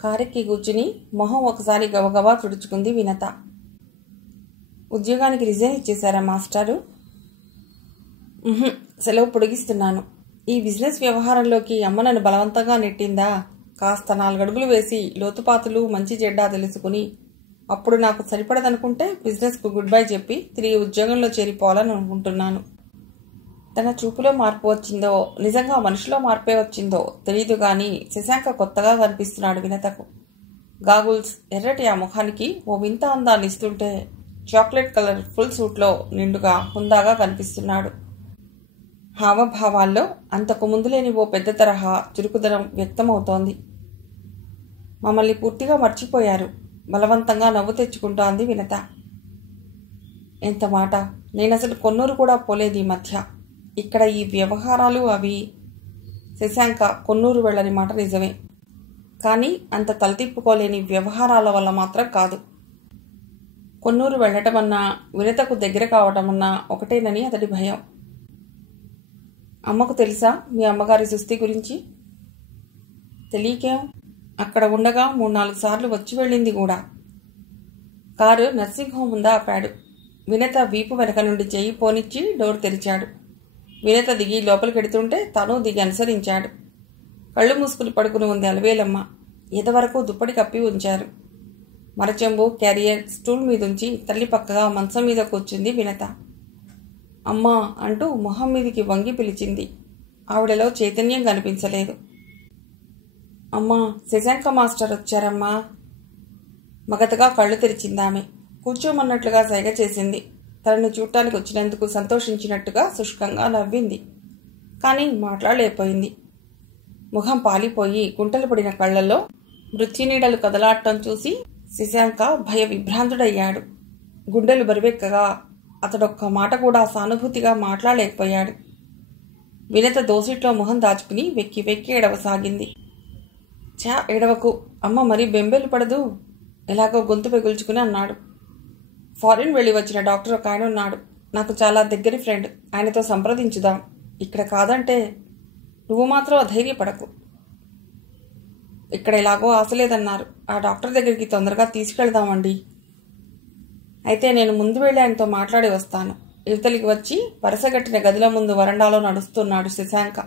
కారెక్కి కూర్చుని మొహం ఒకసారి గబగబా తుడుచుకుంది వినత. ఉద్యోగానికి రిజైన్ ఇచ్చేశారా మాస్టారు? సెలవు పొడిగిస్తున్నాను. ఈ బిజినెస్ వ్యవహారంలోకి అమ్మ నన్ను బలవంతంగా నెట్టిందా? కాస్త 4 అడుగులు వేసి లోతుపాతులు మంచి చెడ్డా తెలుసుకుని అప్పుడు నాకు సరిపడదనుకుంటే బిజినెస్కు గుడ్ బై చెప్పి తిరిగి ఉద్యోగంలో చేరిపోవాలని అనుకుంటున్నాను. తన చూపులో మార్పు వచ్చిందో నిజంగా మనిషిలో మార్పే వచ్చిందో తెలీదు గాని శశాంక కొత్తగా కనిపిస్తున్నాడు వినతకు. గాగుల్స్, ఎర్రటి ఆ ముఖానికి ఓ వింత అందాన్ని ఇస్తుంటే చాక్లెట్ కలర్ ఫుల్ సూట్లో నిండుగా హుందాగా కనిపిస్తున్నాడు. హావభావాల్లో అంతకు ముందు లేని ఓ పెద్ద తరహా చురుకుదనం వ్యక్తమవుతోంది. మమ్మల్ని పూర్తిగా మర్చిపోయారు, బలవంతంగా నవ్వు తెచ్చుకుంటోంది వినత. ఎంత మాట! నేనసలు కొన్నూరు కూడా పోలేదు ఈ మధ్య. ఇక్కడ ఈ వ్యవహారాలు అవి. శశాంక కొన్నూరు వెళ్ళని మాట నిజమే, కానీ అంత తలతిప్పుకోలేని వ్యవహారాల వల్ల మాత్రం కాదు. కొన్నూరు వెళ్ళటమన్నా వినతకు దగ్గర కావటమన్నా ఒకటేనని అతడి భయం. అమ్మకు తెలుసా మీ అమ్మగారి సుస్థి గురించి? తెలియకేం, అక్కడ ఉండగా 3-4 సార్లు వచ్చి వెళ్ళింది కూడా. కారు నర్సింగ్ హోమ్ ముందా ఆపాడు. వినత వీపు వెనక నుండి చెయ్యి పోనిచ్చి డోర్ తెరిచాడు. వినత దిగి లోపలికెడుతుంటే తను దిగి అనుసరించాడు. కళ్ళు మూసుకుని పడుకుని ఉంది అలవేలమ్మ. ఎదవరకు దుప్పటి కప్పి ఉంచారు. మరచెంబు క్యారియర్ స్టూల్ మీదుంచి తల్లి పక్కగా మంచం మీద కూర్చుంది వినత. అమ్మా అంటూ మొహం మీదికి వంగి పిలిచింది. ఆవిడలో చైతన్యం కనిపించలేదు. అమ్మా, శశాంక మాస్టర్ వచ్చారమ్మా. మగతగా కళ్ళు తెరిచిందామె. కూర్చోమన్నట్లుగా సైగ చేసింది. తనను చూడటానికి వచ్చినందుకు సంతోషించినట్టుగా శుష్కంగా నవ్వింది. కానీ మాట్లాడలేకపోయింది. ముఖం పాలిపోయి గుంటలు పడిన కళ్లలో మృత్యునీడలు కదలాడటం చూసి శశాంక భయ విభ్రాంతుడయ్యాడు. గుండెలు బరువెక్కగా అతడొక్క మాట కూడా సానుభూతిగా మాట్లాడలేకపోయాడు. వినత దోసిట్లో మొహం దాచుకుని వెక్కి వెక్కి ఏడవసాగింది. చా, ఏడవకు అమ్మ, మరీ బెంబేలు పడదు. ఎలాగో గొంతు పెగుల్చుకుని అన్నాడు. ఫారిన్ వెళ్ళి వచ్చిన డాక్టర్ ఒక ఆయన ఉన్నాడు. నాకు చాలా దగ్గరి ఫ్రెండ్. ఆయనతో సంప్రదించుదాం. ఇక్కడ కాదంటే నువ్వు మాత్రం అధైర్యపడకు. ఇక్కడ ఎలాగో ఆశలేదన్నారు. ఆ డాక్టర్ దగ్గరికి తొందరగా తీసుకెళ్దామండి. అయితే నేను ముందు వెళ్ళి ఆయనతో మాట్లాడి వస్తాను. యువతలికి వచ్చి వరసగట్టిన గదిలో ముందు వరండాలో నడుస్తున్నాడు శశాంక.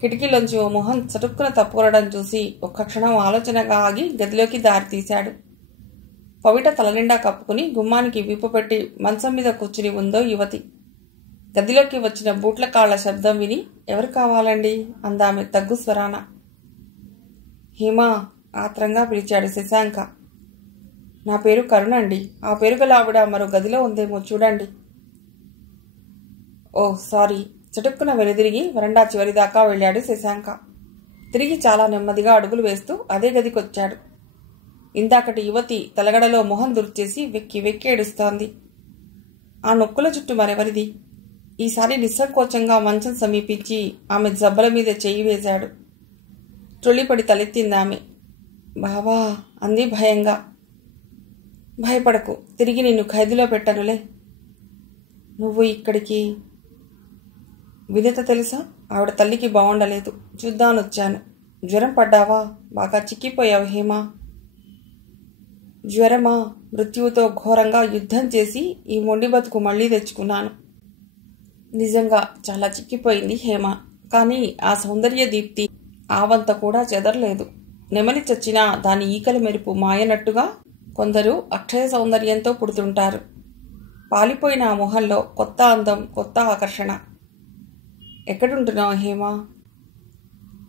కిటికీలోంచి ఓ మొహం చటుక్కున తప్పుకొనడం చూసి ఒక్క క్షణం ఆలోచనగా ఆగి గదిలోకి దారి తీశాడు. పవిట తలనిండా కప్పుకుని గుమ్మానికి వీపు పెట్టి మంచం మీద కూర్చుని ఉందో యువతి. గదిలోకి వచ్చిన బూట్ల కాళ్ల శబ్దం విని ఎవరు కావాలండి అందామె తగ్గు స్వరాన. హేమా ఆత్రంగా పిలిచాడు శశాంక. నా పేరు కరుణండి. ఆ పేరు గల ఆవిడ మరో గదిలో ఉందేమో చూడండి. ఓ సారీ. చటుక్కున వెనుదిరిగి వరండా చివరి దాకా వెళ్ళాడు శశాంక. తిరిగి చాలా నెమ్మదిగా అడుగులు వేస్తూ అదే గదికొచ్చాడు. ఇందాకటి యువతి తలగడలో మొహం దుర్చేసి వెక్కి వెక్కి ఏడుస్తోంది. ఆ నొక్కుల చుట్టూ మరెవరిది? ఈసారి నిస్సంకోచంగా మంచం సమీపించి ఆమె జబ్బల మీద చెయ్యి వేశాడు. త్రుళ్ళిపడి తలెత్తిందామె. బావా అంది భయంగా. భయపడకు, తిరిగి నిన్ను ఖైదులో పెట్టనులే. నువ్వు ఇక్కడికి? వినత తెలుసా? ఆవిడ తల్లికి బాగుండలేదు, చూద్దామనొచ్చాను. జ్వరం పడ్డావా? బాగా చిక్కిపోయావు హేమా. జ్వరమా? మృత్యువుతో ఘోరంగా యుద్ధం చేసి ఈ మొండి బతుకు మళ్లీ తెచ్చుకున్నాను. నిజంగా చాలా చిక్కిపోయింది హేమ. కానీ ఆ సౌందర్య దీప్తి ఆవంత కూడా చెదరలేదు. నెమలి చచ్చినా దాని ఈకల మెరుపు మాయనట్టుగా కొందరు అక్షయ సౌందర్యంతో పుడుతుంటారు. పాలిపోయిన ఆ మొహంలో కొత్త అందం, కొత్త ఆకర్షణ. ఎక్కడుంటున్నావు హేమా?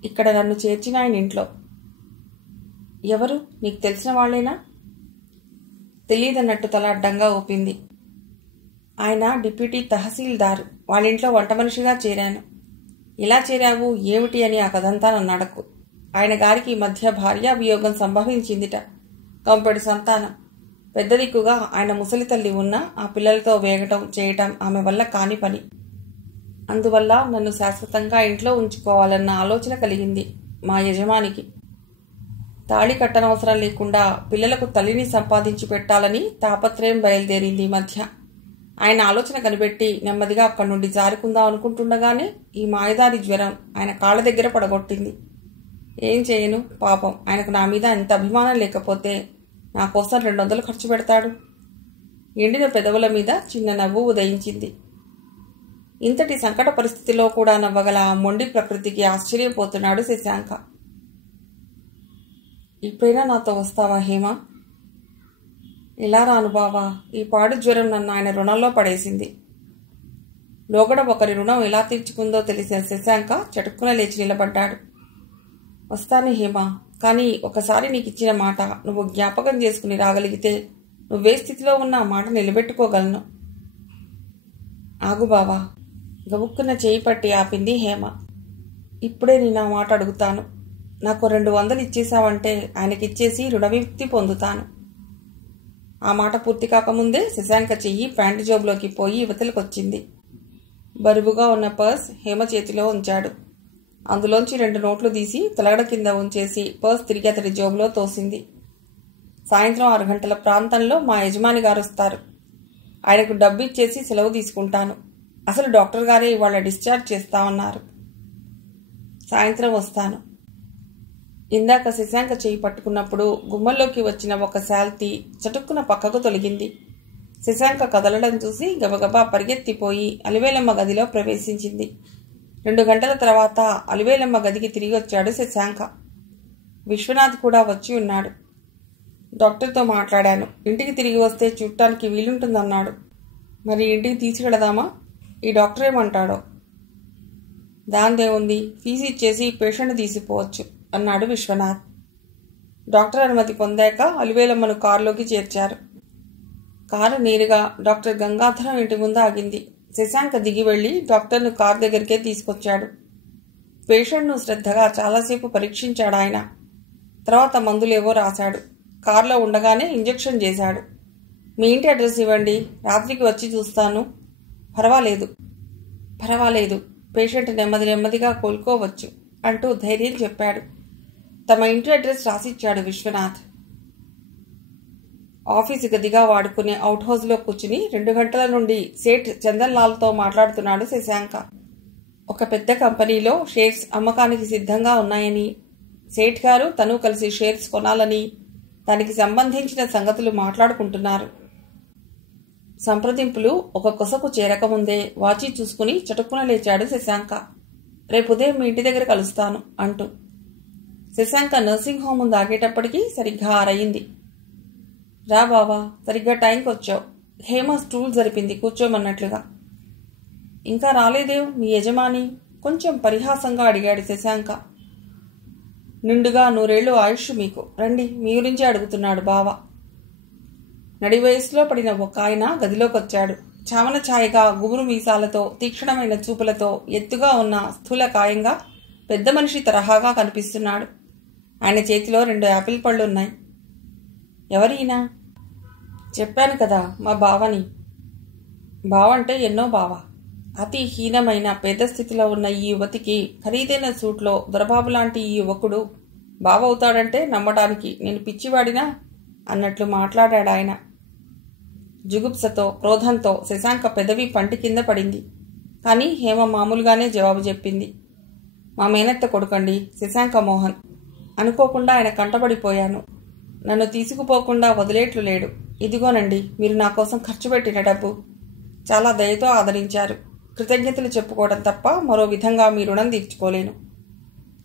ఇక్కడ నన్ను చేర్చిన ఆయన ఇంట్లో. ఎవరు? నీకు తెలిసిన వాళ్ళేనా? తెలియదన్నట్టు తల అడ్డంగా ఊపింది. ఆయన డిప్యూటీ తహసీల్దారు. వాళ్ళింట్లో వంట మనిషిగా చేరాను. ఎలా చేరావు ఏమిటి అని ఆ కథంతా నన్ను అడక్కు. ఆయన గారికి ఈ మధ్య భార్యావియోగం సంభవించిందిట. కంపెడి సంతానం. పెద్ద దిక్కుగా ఆయన ముసలి తల్లి ఉన్నా ఆ పిల్లలతో వేగటం చేయటం ఆమె వల్ల కాని పని. అందువల్ల నన్ను శాశ్వతంగా ఇంట్లో ఉంచుకోవాలన్న ఆలోచన కలిగింది మా యజమానికి. తాళి కట్టనవసరం లేకుండా పిల్లలకు తల్లిని సంపాదించి పెట్టాలని తాపత్రయం బయలుదేరింది ఈ మధ్య. ఆయన ఆలోచన కనిపెట్టి నెమ్మదిగా అక్కడి నుండి జారుకుందాం అనుకుంటుండగానే ఈ మాయదారి జ్వరం ఆయన కాళ్ళ దగ్గర పడగొట్టింది. ఏం చేయను, పాపం ఆయనకు నా మీద ఎంత అభిమానం లేకపోతే నా కోసం 200 ఖర్చు పెడతాడు. ఎండిన పెదవుల మీద చిన్న నవ్వు ఉదయించింది. ఇంతటి సంకట పరిస్థితిలో కూడా నవ్వగల ఆ మొండి ప్రకృతికి ఆశ్చర్యపోతున్నాడు శశాంక. ఇప్పుడైనా నాతో వస్తావా హేమ? ఇలా రాను బావా, ఈ పాడు జ్వరం నన్ను ఆయన రుణంలో పడేసింది. లోగడ ఒకరి రుణం ఎలా తీర్చుకుందో తెలిసిన శశాంక చటుక్కున లేచి నిలబడ్డాడు. వస్తాను హేమ, కానీ ఒకసారి నీకు ఇచ్చిన మాట నువ్వు జ్ఞాపకం చేసుకుని రాగలిగితే నువ్వే స్థితిలో ఉన్న ఆ మాట నిలబెట్టుకోగలను. ఆగు బావా, గబుక్కున చేయి పట్టి ఆపింది హేమ. ఇప్పుడే నేను ఆ మాట అడుగుతాను. నాకు 200 ఇచ్చేశావంటే ఆయనకిచ్చేసి రుణవిముక్తి పొందుతాను. ఆ మాట పూర్తి కాకముందే శశాంక చెయ్యి ప్యాంటు జోబులోకి పోయి యువతలకొచ్చింది. బరువుగా ఉన్న పర్స్ హేమ చేతిలో ఉంచాడు. అందులోంచి 2 నోట్లు తీసి తలగడ కింద ఉంచేసి పర్స్ తిరిగి అతడి జోబులో తోసింది. సాయంత్రం 6 గంటల ప్రాంతంలో మా యజమాని గారు వస్తారు. ఆయనకు డబ్బు ఇచ్చేసి సెలవు తీసుకుంటాను. అసలు డాక్టర్ గారే ఇవాళ డిశ్చార్జ్ చేస్తామన్నారు. సాయంత్రం వస్తాను. ఇందాక శశాంక చేయి పట్టుకున్నప్పుడు గుమ్మల్లోకి వచ్చిన ఒక శాల్తీ చటుక్కున పక్కకు తొలగింది. శశాంక కదలడం చూసి గబగబా పరిగెత్తిపోయి అలివేలమ్మ గదిలో ప్రవేశించింది. 2 గంటల తర్వాత అలివేలమ్మ గదికి తిరిగి వచ్చాడు శశాంక. విశ్వనాథ్ కూడా వచ్చి ఉన్నాడు. డాక్టర్తో మాట్లాడాను. ఇంటికి తిరిగి వస్తే చూడటానికి వీలుంటుందన్నాడు. మరి ఇంటికి తీసుకెళదామా? ఈ డాక్టర్ ఏమంటాడో. దాందేముంది, ఫీజు ఇచ్చేసి పేషెంట్ తీసిపోవచ్చు అన్నాడు విశ్వనాథ్. డాక్టర్ అనుమతి పొందాక అలివేలమ్మను కారులోకి చేర్చారు. కారు నేరుగా డాక్టర్ గంగాధరం ఇంటి ముందు ఆగింది. శశాంక దిగి వెళ్లి డాక్టర్ను కారు దగ్గరికే తీసుకొచ్చాడు. పేషెంట్ను శ్రద్ధగా చాలాసేపు పరీక్షించాడు ఆయన. తర్వాత మందులేవో రాశాడు. కారులో ఉండగానే ఇంజెక్షన్ చేశాడు. మీ ఇంటి అడ్రస్ ఇవ్వండి, రాత్రికి వచ్చి చూస్తాను. పర్వాలేదు, పేషెంట్ నెమ్మదిగా కోలుకోవచ్చు అంటూ ధైర్యం చెప్పాడు. తమ ఇంటి అడ్రస్ రాసిచ్చాడు విశ్వనాథ్. ఆఫీసు గదిగా వాడుకునే అవుట్ హౌస్లో కూర్చుని 2 గంటల నుండి సేఠ్ చందన్ లాల్తో మాట్లాడుతున్నాడు శశాంక. ఒక పెద్ద కంపెనీలో షేర్స్ అమ్మకానికి సిద్ధంగా ఉన్నాయని, సేఠ్ గారు తను కలిసి షేర్స్ కొనాలని, దానికి సంబంధించిన సంగతులు మాట్లాడుకుంటున్నారు. సంప్రదింపులు ఒక కొసకు చేరకముందే వాచి చూసుకుని చటుక్కున లేచాడు శశాంక. రేపు ఉదయం మీ ఇంటి దగ్గర కలుస్తాను అంటూ. శశాంక నర్సింగ్ హోమ్ ముందు ఆగేటప్పటికీ సరిగ్గా 6 అయింది. రా బావా, సరిగ్గా టైంకి వచ్చావు. హేమ స్టూల్ జరిపింది కూర్చోమన్నట్లుగా. ఇంకా రాలేదేవ్ మీ యజమాని? కొంచెం పరిహాసంగా అడిగాడు శశాంక. నిండుగా 100 ఏళ్లు ఆయుష్ మీకు, రండి, మీ గురించే అడుగుతున్నాడు బావ. నడి వయసులో పడిన ఒక ఆయన గదిలోకొచ్చాడు. చామన ఛాయగా గుబురు మీసాలతో, తీక్షణమైన చూపులతో, ఎత్తుగా ఉన్న స్థూల కాయంగా పెద్ద మనిషి తరహాగా కనిపిస్తున్నాడు. ఆయన చేతిలో 2 యాపిల్ పళ్ళున్నాయి. ఎవరీనా? చెప్పాను కదా, మా బావని. బావంటే ఎన్నో బావ. అతి హీనమైన పేద స్థితిలో ఉన్న ఈ యువతికి ఖరీదైన సూట్లో దొరబాబు లాంటి ఈ యువకుడు బావవుతాడంటే నమ్మడానికి నేను పిచ్చివాడినా అన్నట్లు మాట్లాడాడు ఆయన. జుగుప్సతో, క్రోధంతో శశాంక పెదవి పంటి కింద పడింది. కానీ హేమ మామూలుగానే జవాబు చెప్పింది. మా మేనత్త కొడుకండి, శశాంక మోహన్. అనుకోకుండా ఆయన కంటబడిపోయాను. నన్ను తీసుకుపోకుండా వదిలేట్లు లేడు. ఇదిగోనండి, మీరు నా కోసం ఖర్చు పెట్టిన డబ్బు. చాలా దయతో ఆదరించారు. కృతజ్ఞతలు చెప్పుకోవడం తప్ప మరో విధంగా మీ రుణం తీర్చుకోలేను.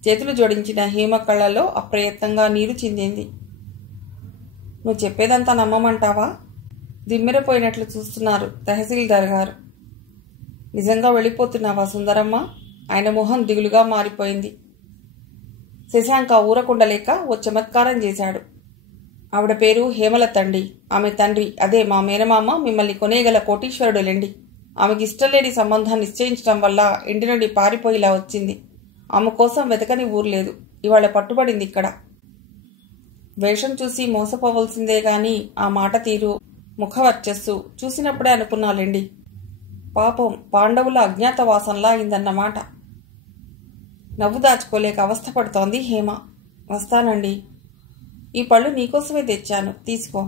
చేతులు జోడించిన హేమ కళ్ళల్లో అప్రయత్నంగా నీరు చిందింది. నువ్వు చెప్పేదంతా నమ్మమంటావా? దిమ్మెరపోయినట్లు చూస్తున్నారు తహసీల్దార్ గారు. నిజంగా వెళ్ళిపోతున్నావా సుందరమ్మ? ఆయన మొహం దిగులుగా మారిపోయింది. శశాంక ఊరకుండలేక ఓ చమత్కారం చేశాడు. ఆవిడ పేరు హేమలతండి. ఆమె తండ్రి, అదే మా మేనమామ, మిమ్మల్ని కొనేగల కోటీశ్వరుడులేండి. ఆమెకి ఇష్టం లేని సంబంధం నిశ్చయించడం వల్ల ఇంటి నుండి పారిపోయిలా వచ్చింది. ఆమె కోసం వెతకని ఊర్లేదు. ఇవాళ పట్టుబడింది ఇక్కడ. వేషం చూసి మోసపోవలసిందే గాని ఆ మాట తీరు, ముఖవర్చస్సు చూసినప్పుడే అనుకున్నాలేండి. పాపం పాండవుల అజ్ఞాతవాసంలా అయిందన్నమాట. నవ్వు దాచుకోలేక అవస్థపడుతోంది హేమ. వస్తానండి. ఈ పళ్ళు నీకోసమే తెచ్చాను, తీసుకో.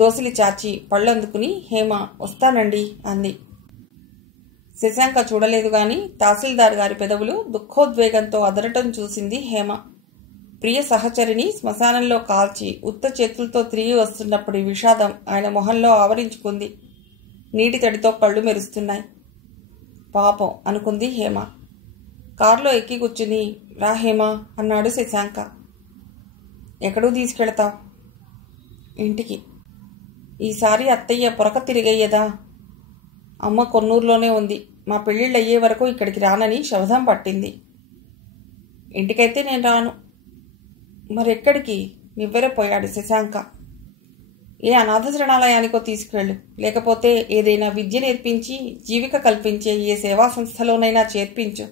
దోసిలి చాచి పళ్ళందుకుని హేమ వస్తానండి అంది. శశాంక చూడలేదు గాని తహసీల్దార్ గారి పెదవులు దుఃఖోద్వేగంతో అదరటం చూసింది హేమ. ప్రియ సహచరిని శ్మశానంలో కాల్చి ఉత్త చేతులతో తిరిగి వస్తున్నప్పుడు విషాదం ఆయన మొహంలో ఆవరించుకుంది. నీటి తడితో కళ్ళు మెరుస్తున్నాయి. పాపం అనుకుంది హేమ. కారులో ఎక్కి కూర్చుని రా హేమ అన్నాడు శశాంక. ఎక్కడూ తీసుకెళతావు? ఇంటికి. ఈసారి అత్తయ్య పొరక తిరిగయ్యదా? అమ్మ కొన్నూరులోనే ఉంది. మా పెళ్ళిళ్ళు అయ్యే వరకు ఇక్కడికి రానని శబదం పట్టింది. ఇంటికైతే నేను రాను. మరెక్కడికి? నివ్వెరపోయాడు శశాంక. ఏ అనాథ శరణాలయానికో తీసుకెళ్ళు, లేకపోతే ఏదైనా విద్య నేర్పించి జీవిక కల్పించే ఏ సేవా సంస్థలోనైనా చేర్పించు.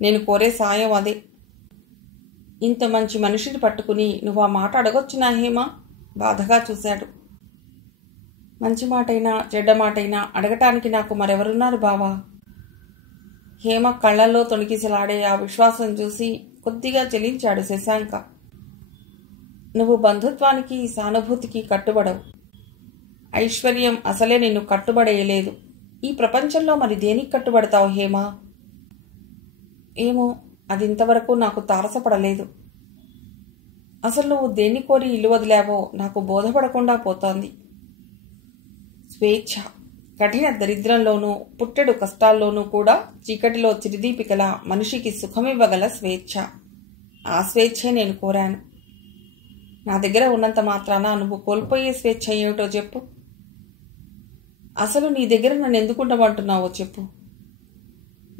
నేను కోరే సాయం అదే. ఇంత మంచి మనిషిని పట్టుకుని నువ్వు ఆ మాట అడగొచ్చునా హేమ? బాధగా చూశాడు. మంచి మాటైనా చెడ్డ మాటైనా అడగటానికి నాకు మరెవరున్నారు బావా? హేమ కళ్లల్లో తొణికిసలాడే ఆ విశ్వాసం చూసి కొద్దిగా చెలించాడు శశాంక. నువ్వు బంధుత్వానికి సానుభూతికి కట్టుబడవు. ఐశ్వర్యం అసలే నిన్ను కట్టుబడేయలేదు. ఈ ప్రపంచంలో మరి దేనికి కట్టుబడతావు హేమా? ఏమో, అది ఇంతవరకు నాకు తారసపడలేదు. అసలు నువ్వు దేన్ని కోరి ఇల్లు వదిలావో నాకు బోధపడకుండా పోతోంది. స్వేచ్ఛ. కఠిన దరిద్రంలోనూ పుట్టెడు కష్టాల్లోనూ కూడా చీకటిలో చిరుదీపికల మనిషికి సుఖమివ్వగల స్వేచ్ఛ. ఆ స్వేచ్ఛే నేను కోరాను. నా దగ్గర ఉన్నంత మాత్రాన నువ్వు కోల్పోయే స్వేచ్ఛ ఏమిటో చెప్పు. అసలు నీ దగ్గర నన్ను ఎందుకు ఉండమంటున్నావో చెప్పు.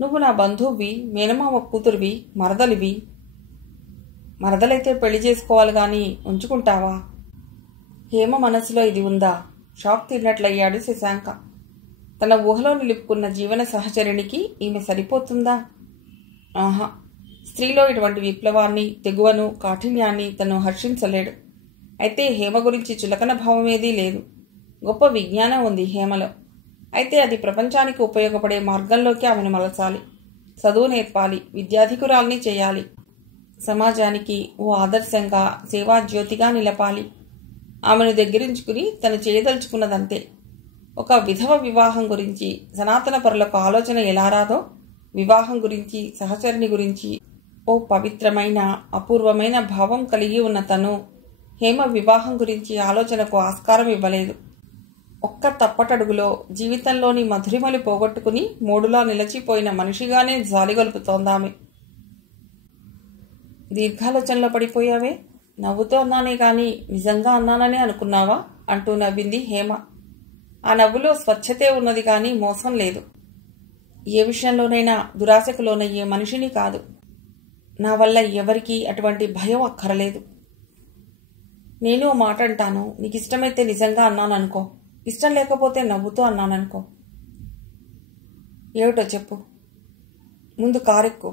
నువ్వు నా బంధువువి, మేనమామ కూతురువి, మరదలివి. మరదలైతే పెళ్లి చేసుకోవాలి గాని ఉంచుకుంటావా? హేమ మనసులో ఇది ఉందా? షాక్ తిన్నట్లయ్యాడు శశాంక. తన ఊహలో నిలుపుకున్న జీవన సహచరునికి ఈమె సరిపోతుందా? ఆహా, స్త్రీలో ఇటువంటి విప్లవాన్ని, తెగువను, కాఠిన్యాన్ని తను హర్షించలేడు. అయితే హేమ గురించి చులకన భావమేదీ లేదు. గొప్ప విజ్ఞానం ఉంది హేమలో. అయితే అది ప్రపంచానికి ఉపయోగపడే మార్గంలోకి ఆమెను మలచాలి. చదువు నేర్పాలి, విద్యాధికురాల్ని చేయాలి. సమాజానికి ఓ ఆదర్శంగా, సేవాజ్యోతిగా నిలపాలి. ఆమెను దగ్గరించుకుని తను చేయదలుచుకున్నదంతే. ఒక విధవ వివాహం గురించి సనాతన పరులకు ఆలోచన ఎలా రాదో, వివాహం గురించి, సహచరుని గురించి ఓ పవిత్రమైన, అపూర్వమైన భావం కలిగి ఉన్న తను హేమ వివాహం గురించి ఆలోచనకు ఆస్కారం ఇవ్వలేదు. ఒక్క తప్పటడుగులో జీవితంలోని మధురిమలు పోగొట్టుకుని మూడులా నిలచిపోయిన మనిషిగానే జాలిగొలుపుతోందామె. దీర్ఘాలోచనలో పడిపోయావే? నవ్వుతూ అన్నానే గాని నిజంగా అన్నాననే అనుకున్నావా అంటూ నవ్వింది హేమ. ఆ నవ్వులో స్వచ్ఛతే ఉన్నది కానీ మోసం లేదు. ఏ విషయంలోనైనా దురాశకు లోనయ్యే మనిషిని కాదు. నా వల్ల ఎవరికీ అటువంటి భయం అక్కరలేదు. నేను ఓ మాట అంటాను, నీకు ఇష్టమైతే నిజంగా అన్నాననుకో, ఇష్టం లేకపోతే నవ్వుతూ అన్నాననుకో. ఏమిటో చెప్పు. ముందు కారెక్కు.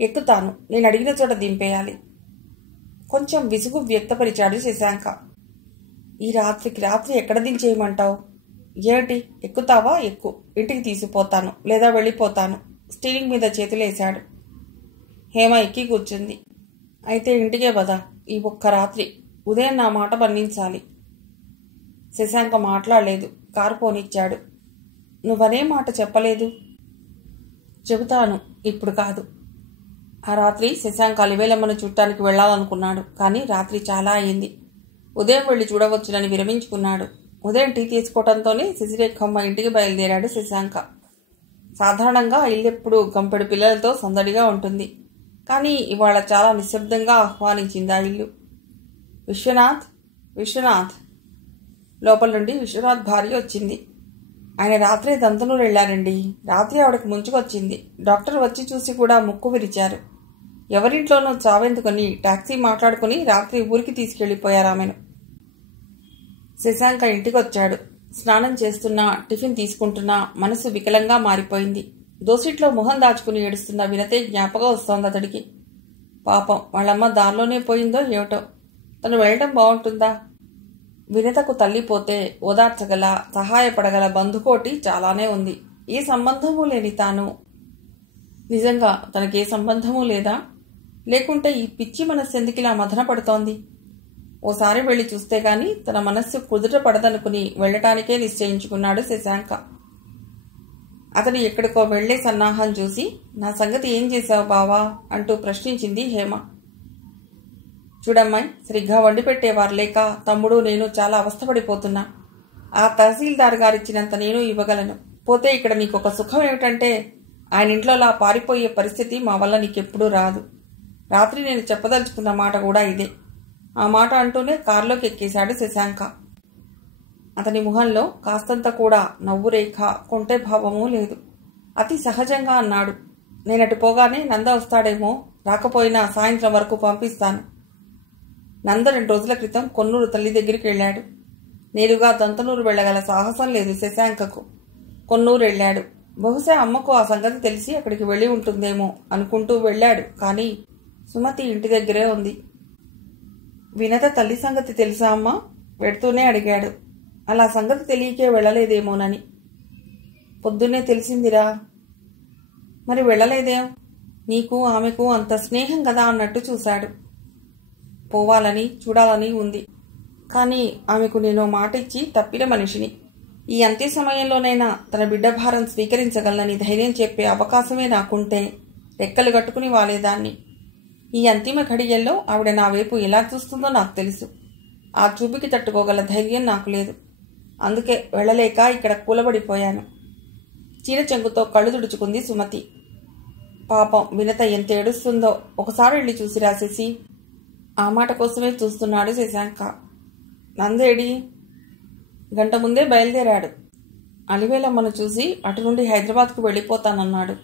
ఎక్కుతాను. నేను అడిగిన చోట దింపేయాలి. కొంచెం విసుగు వ్యక్తపరిచాడు శశాంక. ఈ రాత్రికి రాత్రి ఎక్కడ దించేయమంటావు? ఏమిటి, ఎక్కుతావా? ఎక్కు. ఇంటికి తీసుకుపోతాను, లేదా వెళ్ళిపోతాను. స్టీరింగ్ మీద చేతులేశాడు. హేమ ఎక్కి కూర్చుంది. అయితే ఇంటికే వదా. ఈ ఒక్క రాత్రి. ఉదయం నా మాట మన్నించాలి. శశాంక మాట్లాడలేదు. కారు పోనిచ్చాడు. నువ్వనే మాట చెప్పలేదు. చెబుతాను, ఇప్పుడు కాదు. ఆ రాత్రి శశాంక అలివేలమ్మను చూడటానికి వెళ్లాలనుకున్నాడు. కానీ రాత్రి చాలా అయింది. ఉదయం వెళ్లి చూడవచ్చునని విరమించుకున్నాడు. ఉదయం టీ తీసుకోవడంతోనే శశిరేఖమ్మ ఇంటికి బయలుదేరాడు శశాంక. సాధారణంగా ఇల్లెప్పుడు గంపెడు పిల్లలతో సందడిగా ఉంటుంది. కానీ ఇవాళ చాలా నిశ్శబ్దంగా ఆహ్వానించింది ఆ ఇల్లు. విశ్వనాథ్, విశ్వనాథ్. లోపల నుండి విశ్వనాథ్ భార్య వచ్చింది. ఆయన రాత్రే దంతనూరు వెళ్లారండి. రాత్రి ఆవిడకు ముంచుకొచ్చింది. డాక్టర్ వచ్చి చూసి కూడా ముక్కు విరిచారు. ఎవరింట్లోనూ చావెందుకని టాక్సీ మాట్లాడుకుని రాత్రి ఊరికి తీసుకెళ్లిపోయారామెను. శశాంక ఇంటికొచ్చాడు. స్నానం చేస్తున్నా, టిఫిన్ తీసుకుంటున్నా మనసు వికలంగా మారిపోయింది. దోసిట్లో మొహం దాచుకుని ఏడుస్తున్న వినతే జ్ఞాపకం వస్తోంది అతడికి. పాపం వాళ్ళమ్మ దారిలోనే పోయిందో ఏమిటో. తను వెళ్ళటం బాగుంటుందా? వినతకు తల్లిపోతే ఓదార్చగల, సహాయపడగల బంధుకోటి చాలానే ఉంది. ఏ సంబంధమూ లేని తాను నిజంగా తనకే సంబంధమూ లేదా? లేకుంటే ఈ పిచ్చి మనస్సు ఎందుకిలా మదన పడుతోంది? ఓసారి వెళ్లి చూస్తే గాని తన మనస్సు కుదుట పడదనుకుని వెళ్లటానికే నిశ్చయించుకున్నాడు శశాంక. అతను ఎక్కడికో వెళ్లే సన్నాహం చూసి, నా సంగతి ఏం చేశావు బావా అంటూ ప్రశ్నించింది హేమ. చూడమ్మాయి, సరిగ్గా వండి పెట్టేవారు లేక తమ్ముడు నేను చాలా అవస్థపడిపోతున్నా. ఆ తహసీల్దార్ గారిచ్చినంత నేను ఇవ్వగలను. పోతే ఇక్కడ నీకొక సుఖం ఏమిటంటే ఆయన ఇంట్లోలా పారిపోయే పరిస్థితి మా వల్ల నీకెప్పుడూ రాదు. రాత్రి నేను చెప్పదలుచుకున్న మాట కూడా ఇదే. ఆ మాట అంటూనే కారులోకి ఎక్కేశాడు శశాంక. అతని ముఖంలో కాస్తంత కూడా నవ్వు రేఖ, కొంటె భావమూ లేదు. అతి సహజంగా అన్నాడు, నేనటు పోగానే నంద వస్తాడేమో, రాకపోయినా సాయంత్రం వరకు పంపిస్తాను. నంద 2 రోజుల క్రితం కొన్నూరు తల్లి దగ్గరికి వెళ్ళాడు. నేరుగా దంతనూరు వెళ్లగల సాహసం లేదు శశాంకకు. కొన్నూరు వెళ్ళాడు. బహుశా అమ్మకు ఆ సంగతి తెలిసి అక్కడికి వెళ్ళి ఉంటుందేమో అనుకుంటూ వెళ్ళాడు. కానీ సుమతి ఇంటి దగ్గరే ఉంది. వినత తల్లి సంగతి తెలుసా అమ్మా? పెడుతూనే అడిగాడు. అలా సంగతి తెలియకే వెళ్ళలేదేమోనని. పొద్దున్నే తెలిసిందిరా. మరి వెళ్ళలేదేం? నీకు ఆమెకు అంత స్నేహం కదా అన్నట్టు చూశాడు. పోవాలని చూడాలని ఉంది. కానీ ఆమెకు నేను మాట ఇచ్చి తప్పిన మనిషిని. ఈ అంత్య సమయంలోనైనా తన బిడ్డ భారం స్వీకరించగలనని ధైర్యం చెప్పే అవకాశమే నాకుంటే రెక్కలు కట్టుకుని వాలేదాన్ని. ఈ అంతిమ ఘడియల్లో ఆవిడ నా వైపు ఎలా చూస్తుందో నాకు తెలుసు. ఆ చూపుకి తట్టుకోగల ధైర్యం నాకు లేదు. అందుకే వెళ్ళలేక ఇక్కడ కూలబడిపోయాను. చీర చెంగుతో కళ్ళు తుడుచుకుంది సుమతి. పాపం వినత ఎంత ఏడుస్తుందో ఒకసారి వెళ్ళి చూసిరా శశి. ఆ మాట కోసమే చూస్తున్నాడు శశాంక. నందేడి? గంట ముందే బయలుదేరాడు. అలివేలమ్మను చూసి అటు నుండి హైదరాబాద్కు వెళ్ళిపోతానన్నాడు.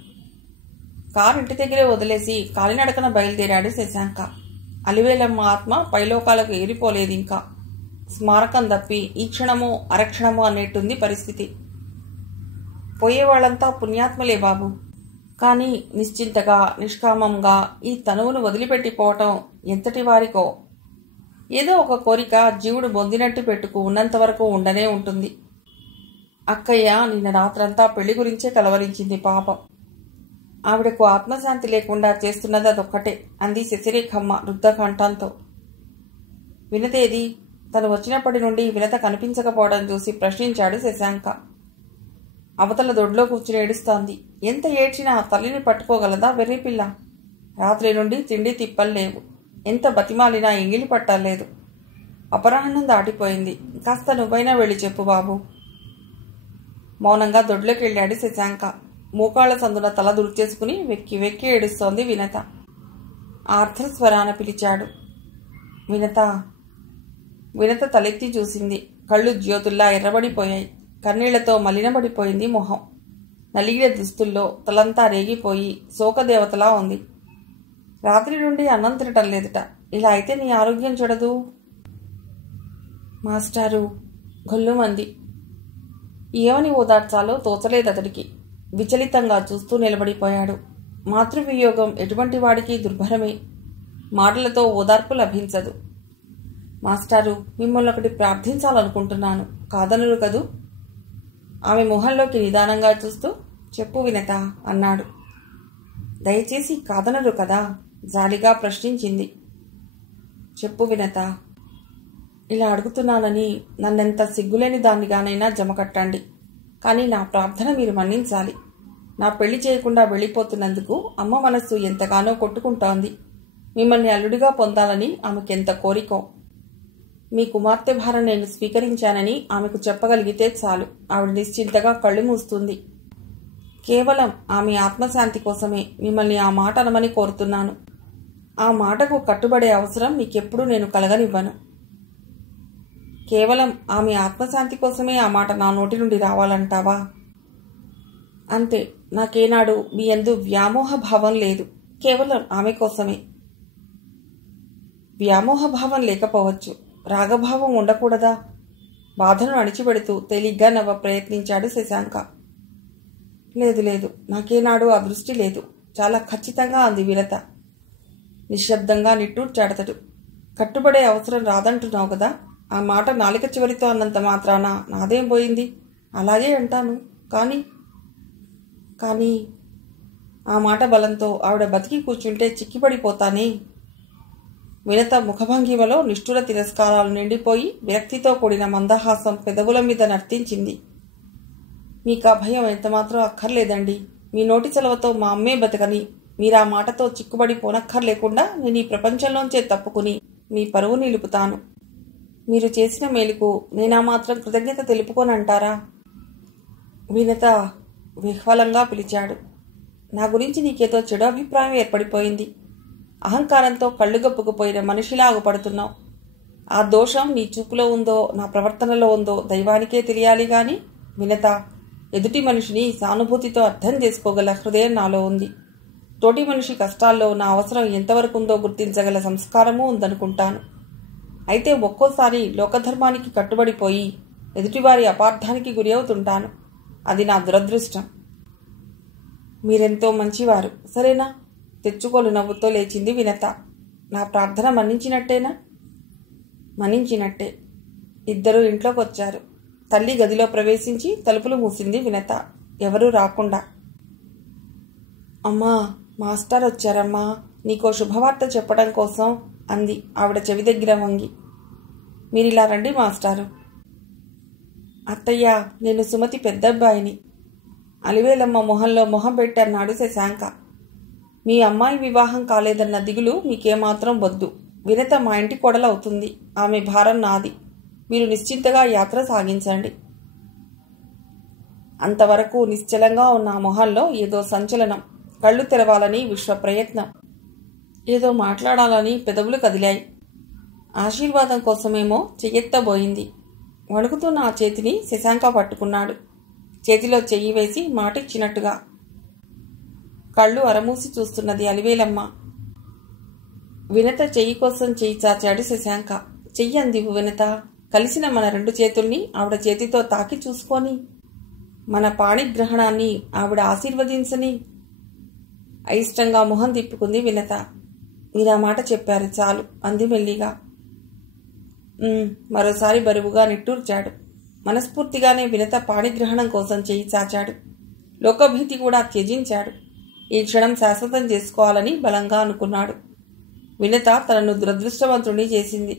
కారు ఇంటి దగ్గరే వదిలేసి కాలినడకన బయలుదేరాడు శశాంక. అలివేలమ్మ ఆత్మ పైలోకాలకు ఏరిపోలేదు ఇంకా. స్మారకం తప్పి ఈ క్షణమో అరక్షణమో అనేట్టుంది పరిస్థితి. పోయేవాళ్లంతా పుణ్యాత్మలే బాబు. కానీ నిశ్చింతగా నిష్కామంగా ఈ తనువును వదిలిపెట్టిపోవటం ఎంతటి వారికో. ఏదో ఒక కోరిక జీవుడు బొందినట్టు పెట్టుకు ఉన్నంతవరకు ఉండనే ఉంటుంది. అక్కయ్య నిన్న రాత్రంతా పెళ్లి గురించే కలవరించింది పాపం. ఆవిడకు ఆత్మశాంతి లేకుండా చేస్తున్నది అదొక్కటే అంది శశిరేఖమ్మ రుద్ధకంఠంతో. వినతేది? తను వచ్చినప్పటి నుండి వినత కనిపించకపోవడం చూసి ప్రశ్నించాడు శశాంక. అవతల దొడ్లో కూర్చుని ఏడుస్తోంది. ఎంత ఏడ్చినా తల్లిని పట్టుకోగలదా వెర్రిపిల్ల? రాత్రి నుండి తిండి తిప్పల్లేవు. ఎంత బతిమాలినా ఎంగిలి పట్టలేదు. అపరాహ్నం దాటిపోయింది. కాస్త నువ్వైనా వెళ్ళి చెప్పు బాబు. మౌనంగా దొడ్లోకి వెళ్ళాడు శశాంక. మోకాళ్ల సందున తల దుర్చేసుకుని వెక్కి వెక్కి ఏడుస్తోంది వినత. ఆర్ధస్వరాన పిలిచాడు. వినత. వినత తలెత్తి చూసింది. కళ్ళు జ్యోతుల్లా ఎర్రబడిపోయాయి. కన్నీళ్లతో మలినబడిపోయింది మొహం. నలిగిన దుస్తుల్లో తలంతా రేగిపోయి శోకదేవతలా ఉంది. రాత్రి నుండి అన్నం తినటం లేదుట. ఇలా అయితే నీ ఆరోగ్యం చూడదు. మాస్టారు గొల్లుమంది. ఏమని ఓదార్చాలో తోచలేదు అతడికి. విచలితంగా చూస్తూ నిలబడిపోయాడు. మాతృవియోగం ఎటువంటి వాడికి దుర్భరమే. మాటలతో ఓదార్పు లభించదు. మాస్టారు, మిమ్మల్ని ఒకటి ప్రార్థించాలనుకుంటున్నాను. కాదనులు కదూ? ఆమె మొహంలోకి నిదానంగా చూస్తూ చెప్పు వినత అన్నాడు. దయచేసి కాదనరు కదా? జాలిగా ప్రశ్నించింది. చెప్పు వినత. ఇలా అడుగుతున్నానని నన్నెంత సిగ్గులేని దాన్నిగానైనా జమకట్టండి. కానీ నా ప్రార్థన మీరు మన్నించాలి. నా పెళ్లి చేయకుండా వెళ్ళిపోతున్నందుకు అమ్మ మనస్సు ఎంతగానో కొట్టుకుంటోంది. మిమ్మల్ని అల్లుడిగా పొందాలని ఆమెకెంత కోరికో. మీ కుమార్తె భారం నేను స్వీకరించానని ఆమెకు చెప్పగలిగితే చాలు. ఆవిడ నిశ్చింతగా కళ్ళు మూస్తుంది. కేవలం ఆమె ఆత్మశాంతి కోసమే మిమ్మల్ని ఆ మాట అనమని కోరుతున్నాను. ఆ మాటకు కట్టుబడే అవసరం మీకెప్పుడూ నేను కలగనివ్వను. కేవలం ఆమె ఆత్మశాంతి కోసమే ఆ మాట నా నోటి నుండి రావాలంటావా? అంతే. నాకేనాడు మీ యందు వ్యామోహ భావం లేదు. కేవలం ఆమె కోసమే. వ్యామోహ భావం లేకపోవచ్చు, రాగభావం ఉండకూడదా? బాధను అణిచిపెడుతూ తేలిగ్గా నవ్వ ప్రయత్నించాడు శశాంక. లేదు లేదు, నాకేనాడు ఆ దృష్టి లేదు. చాలా ఖచ్చితంగా అంది వినత. నిశ్శబ్దంగా నిట్టూర్చాడతడు. కట్టుబడే అవసరం రాదంటున్నావు కదా? ఆ మాట నాలిక చివరితో అన్నంత మాత్రాన నాదేం పోయింది? అలాగే అంటాను. కానీ ఆ మాట బలంతో ఆవిడ బతికి కూర్చుంటే చిక్కిపడిపోతానే. వినత ముఖభంగిమలో నిష్ఠుర తిరస్కారాలు నిండిపోయి విరక్తితో కూడిన మందహాసం పెదవుల మీద నర్తించింది. మీకు ఆ భయం ఎంతమాత్రం అక్కర్లేదండి. మీ నోటి చలవతో మా అమ్మే బతకని మీరు ఆ మాటతో చిక్కుబడి పోనక్కర్లేకుండా నేను ఈ ప్రపంచంలోంచే తప్పుకుని మీ పరువు నిలుపుతాను. మీరు చేసిన మేలుకు నేనా మాత్రం కృతజ్ఞత తెలుపుకోనంటారా? వినత విహ్వలంగా పిలిచాడు. నా గురించి నీకేదో చెడు అభిప్రాయం ఏర్పడిపోయింది. అహంకారంతో కళ్ళు గప్పుకుపోయిన మనిషిలా ఆగుపడుతున్నావు. ఆ దోషం నీ చూపులో ఉందో నా ప్రవర్తనలో ఉందో దైవానికే తెలియాలి గాని వినత, ఎదుటి మనిషిని సానుభూతితో అర్థం చేసుకోగల హృదయం నాలో ఉంది. తోటి మనిషి కష్టాల్లో నా అవసరం ఎంతవరకు ఉందో గుర్తించగల సంస్కారమూ ఉందనుకుంటాను. అయితే ఒక్కోసారి లోకధర్మానికి కట్టుబడిపోయి ఎదుటివారి అపార్థానికి గురి అవుతుంటాను. అది నా దురదృష్టం. మీరెంతో మంచివారు, సరేనా? తెచ్చుకోలు నవ్వుతో లేచింది వినత. నా ప్రార్థన మన్నించినట్టేనా? మన్నించినట్టే. ఇద్దరూ ఇంట్లోకి వచ్చారు. తల్లి గదిలో ప్రవేశించి తలుపులు మూసింది వినత, ఎవరూ రాకుండా. అమ్మా, మాస్టర్ వచ్చారమ్మా, నీకో శుభవార్త చెప్పడం కోసం అంది ఆవిడ చెవి దగ్గర వంగి. మీరిలా రండి మాస్టారు. అత్తయ్య, నేను సుమతి పెద్దబ్బాయిని. అలివేలమ్మ మొహంలో మొహం పెట్టన్నాడు శశాంక. మీ అమ్మాయి వివాహం కాలేదన్న దిగులు మీకేమాత్రం వద్దు. వినత మా ఇంటి కోడలవుతుంది. ఆమె భారం నాది. మీరు నిశ్చింతగా యాత్ర సాగించండి. అంతవరకు నిశ్చలంగా ఉన్న ఆ మొహంలో ఏదో సంచలనం. కళ్ళు తెరవాలని విశ్వ ప్రయత్నం. ఏదో మాట్లాడాలని పెదవులు కదిలాయి. ఆశీర్వాదం కోసమేమో చెయ్యెత్తబోయింది. వణుకుతున్న ఆ చేతిని శశాంక పట్టుకున్నాడు. చేతిలో చెయ్యి వేసి మాటిచ్చినట్టుగా. కళ్ళు అరమూసి చూస్తున్నది అలివేలమ్మ. వినత చెయ్యి కోసం చెయ్యి చాచాడు శశాంక. చెయ్యి అందివు వినత. కలిసిన మన రెండు చేతుల్ని ఆవిడ చేతితో తాకి చూసుకొని మన పాణిగ్రహణాన్ని ఆవిడ ఆశీర్వదించని. అయిష్టంగా మొహం తిప్పుకుంది వినత. మీరా మాట చెప్పారు చాలు అంది మెల్లిగా. మరోసారి బరువుగా నిట్టూర్చాడు. మనస్ఫూర్తిగానే వినత పాణిగ్రహణం కోసం చెయ్యి చాచాడు. లోకభీతి కూడా త్యజించాడు. ఈ క్షణం శాశ్వతం చేసుకోవాలని బలంగా అనుకున్నాడు. వినత తనను దురదృష్టవంతుణ్ణి చేసింది.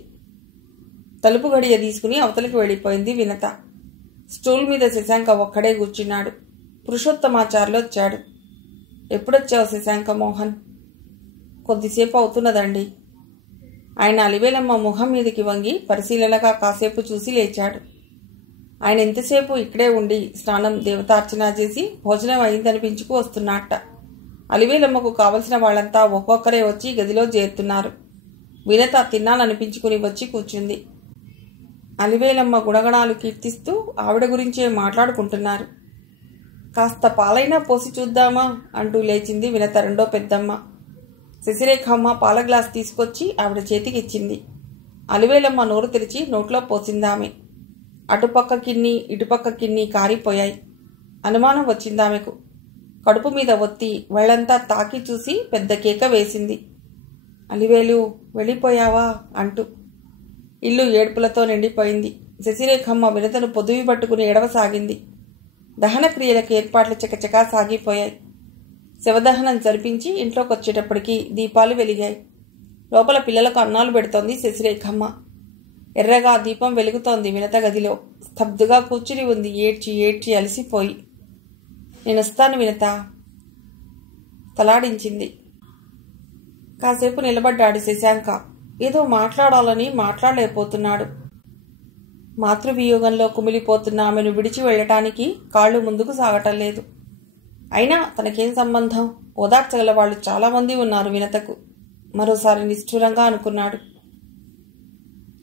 తలుపు గడియ తీసుకుని అవతలికి వెళ్ళిపోయింది వినత. స్టూల్ మీద శశాంక ఒక్కడే కూర్చున్నాడు. పురుషోత్తమాచార్యులు వచ్చాడు. ఎప్పుడొచ్చావు శశాంక మోహన్? కొద్దిసేపు అవుతున్నదండి. ఆయన అలివేలమ్మ మొహం మీదకి వంగి పరిశీలనగా కాసేపు చూసి లేచాడు. ఆయన ఎంతసేపు ఇక్కడే ఉండి స్నానం దేవతార్చన చేసి భోజనం అయిందనిపించుకు వస్తున్నట్ట. అలివేలమ్మకు కావలసిన వాళ్లంతా ఒక్కొక్కరే వచ్చి గదిలో చేరుతున్నారు. వినత తిన్నాననిపించుకుని వచ్చి కూర్చుంది. అలివేలమ్మ గుణగణాలు కీర్తిస్తూ ఆవిడ గురించే మాట్లాడుకుంటున్నారు. కాస్త పాలైనా పోసి చూద్దామా అంటూ లేచింది వినత రెండో పెద్దమ్మ. శశిరేఖమ్మ పాల గ్లాస్ తీసుకొచ్చి ఆవిడ చేతికిచ్చింది. అలివేలమ్మ నోరు తెరిచి నోట్లో పోసిందామె. అటుపక్క కిన్ని ఇటుపక్క కిన్ని కారిపోయాయి. అనుమానం వచ్చిందామెకు. కడుపు మీద ఒత్తి వాళ్ళంతా తాకి చూసి పెద్ద కేక వేసింది. అలివేలు, వెళ్ళిపోయావా అంటూ. ఇల్లు ఏడ్పులతో నిండిపోయింది. శశిరేఖమ్మ వినతను పొదువి పట్టుకుని ఎడవసాగింది. దహన క్రియలకు ఏర్పాట్లు చకచకా సాగిపోయాయి. శవదహనం జరిపించి ఇంట్లోకొచ్చేటప్పటికి దీపాలు వెలిగాయి. లోపల పిల్లలకు అన్నాలు పెడుతోంది శశిరేఖమ్మ. ఎర్రగా దీపం వెలుగుతోంది వినత గదిలో. స్తబ్దుగా కూర్చుని ఉంది ఏడ్చి ఏడ్చి అలసిపోయి. నేనొస్తాను వినత తలాడించింది. కాసేపు నిలబడ్డాడు శశాంక. ఏదో మాట్లాడాలని మాట్లాడలేకపోతున్నాడు. మాతృవియోగంలో కుమిలిపోతున్న ఆమెను విడిచి వెళ్లటానికి కాళ్లు ముందుకు సాగటం లేదు. అయినా తనకేం సంబంధం? ఓదార్చగల వాళ్ళు చాలామంది ఉన్నారు వినతకు. మరోసారి నిష్ఠూరంగా అనుకున్నాడు.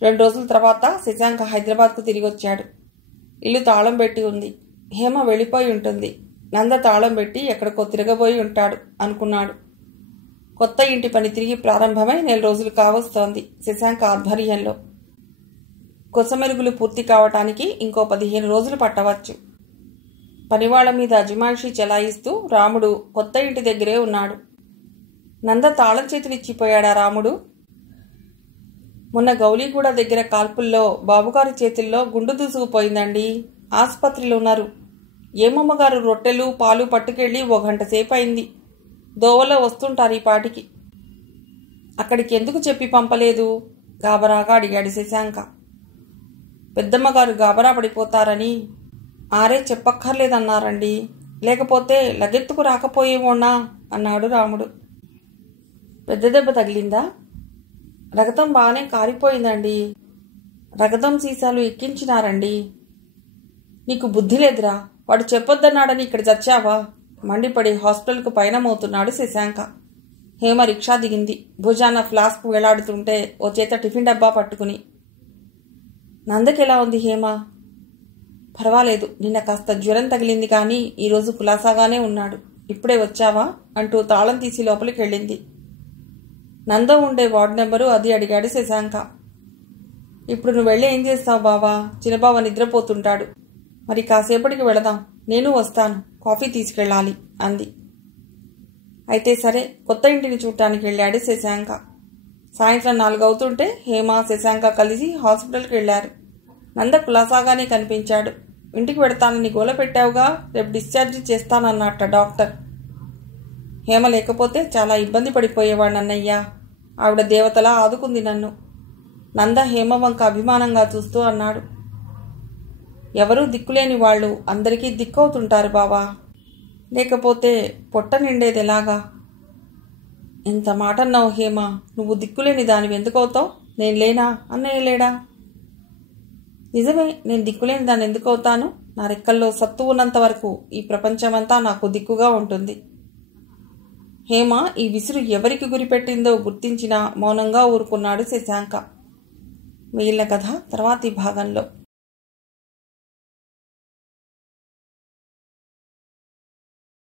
2 రోజుల తర్వాత శశాంక హైదరాబాద్కు తిరిగొచ్చాడు. ఇల్లు తాళం పెట్టి ఉంది. హేమ వెళ్ళిపోయి ఉంటుంది. నంద తాళం పెట్టి ఎక్కడికో తిరగబోయి ఉంటాడు అనుకున్నాడు. కొత్త ఇంటి పని తిరిగి ప్రారంభమై 4 రోజులు కావస్తోంది శశాంక ఆధ్వర్యంలో. కొసమెరుగులు పూర్తి కావటానికి ఇంకో 15 రోజులు పట్టవచ్చు. పనివాళ్ల మీద అజమాయిషీ చెలాయిస్తూ రాముడు కొత్త ఇంటి దగ్గరే ఉన్నాడు. నంద తాళం చేతులిచ్చిపోయాడా రాముడు? మొన్న గౌలీగూడ దగ్గర కాల్పుల్లో బాబుగారి చేతుల్లో గుండు దూసుకుపోయిందండి. ఆసుపత్రిలో ఉన్నారు. ఏమమ్మగారు రొట్టెలు పాలు పట్టుకెళ్ళి 1 గంట సేపు అయింది. దోవలో వస్తుంటారు ఈ పాటికి. అక్కడికి ఎందుకు చెప్పి పంపలేదు? గాబరాగా అడిగాడు శశాంక. పెద్దమ్మగారు గాబరా పడిపోతారని. ఆరే చెప్పక్కర్లేదన్నారండి, లేకపోతే లగెత్తుకు రాకపోయేమోనా అన్నాడు రాముడు. పెద్ద దెబ్బ తగిలిందా? రగతం బాగానే కారిపోయిందండి. రగతం సీసాలు ఎక్కించినారండి. నీకు బుద్ధి లేదురా, వాడు చెప్పొద్దన్నాడని ఇక్కడ చచ్చావా? మండిపడి హాస్పిటల్కు పయనమవుతున్నాడు శశాంక. హేమ రిక్షా దిగింది. భుజాన ఫ్లాస్క్ వేలాడుతుంటే ఓ చేత టిఫిన్ డబ్బా పట్టుకుని. నందకెలా ఉంది హేమ? పర్వాలేదు, నిన్న కాస్త జ్వరం తగిలింది కానీ ఈరోజు కులాసాగానే ఉన్నాడు. ఇప్పుడే వచ్చావా అంటూ తాళం తీసి లోపలికి వెళ్ళింది. నంద ఉండే వార్డు నెంబరు అది అడిగాడు శశాంక. ఇప్పుడు నువ్వు వెళ్ళి ఏం చేస్తావు బావా? చిన్నబావ నిద్రపోతుంటాడు. మరి కాసేపటికి వెళదాం, నేను వస్తాను, కాఫీ తీసుకెళ్ళాలి అంది. అయితే సరే, కొత్త ఇంటిని చూడటానికి వెళ్ళాడు శశాంక. సాయంత్రం 4 అవుతుంటే హేమ శశాంక కలిసి హాస్పిటల్కి వెళ్లారు. నంద కులాసాగానే కనిపించాడు. ఇంటికి వెడతానని గోల పెట్టావుగా, రేపు డిశ్చార్జి చేస్తానన్నట్ట డాక్టర్. హేమ లేకపోతే చాలా ఇబ్బంది పడిపోయేవాడినన్నయ్యా. ఆవిడ దేవతలా ఆదుకుంది నన్ను. నంద హేమ వంక అభిమానంగా చూస్తూ అన్నాడు. ఎవరూ దిక్కులేని వాళ్ళు అందరికీ దిక్కవుతుంటారు బావా. లేకపోతే పొట్ట నిండేదెలాగా? ఎంత మాట అన్నావు హేమ. నువ్వు దిక్కులేని దానివి ఎందుకవుతావు? నేను లేనా? అన్నయ్య లేడా? నిజమే, నేను దిక్కులేని దాన్ని ఎందుకవుతాను? నా రెక్కల్లో సత్తు ఉన్నంత వరకు ఈ ప్రపంచమంతా నాకు దిక్కుగా ఉంటుంది. హేమ ఈ విసురు ఎవరికి గురిపెట్టిందో గుర్తించినా మౌనంగా ఊరుకున్నాడు శశాంక. మిగిలిన కథ తర్వాతి భాగంలో.